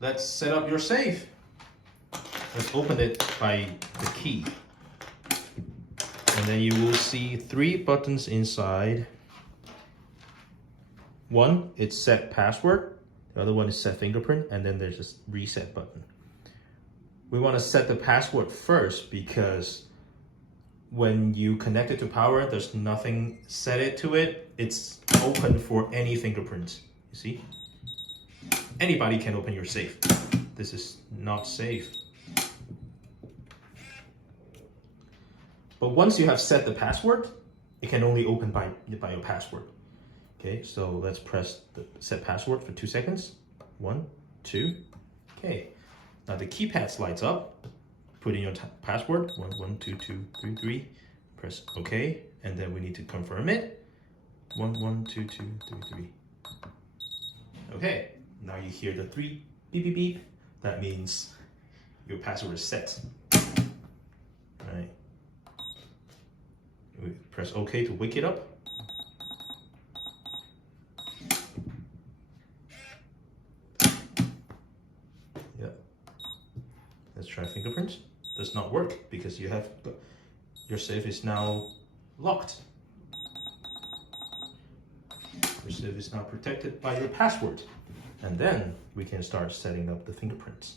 let's set up your safe. Let's open it by the key. And then you will see 3 buttons inside. One, it's set password. The other one is set fingerprint, and then there's this reset button. We want to set the password first because when you connect it to power, there's nothing set to it. It's open for any fingerprints, you see? Anybody can open your safe. This is not safe. But once you have set the password, it can only open by your password. Okay, so let's press the set password for 2 seconds. 1, 2. Okay, now the keypad slides up. Put in your password. 1, 1, 2, 2, 3, 3. Press OK, and then we need to confirm it. 1, 1, 2, 2, 3, 3. Okay, now you hear the 3 beep beep beep. That means your password is set. All right. We press OK to wake it up. Yep. Let's try fingerprints. Does not work because your safe is now locked. Your safe is now protected by your password. And then we can start setting up the fingerprints.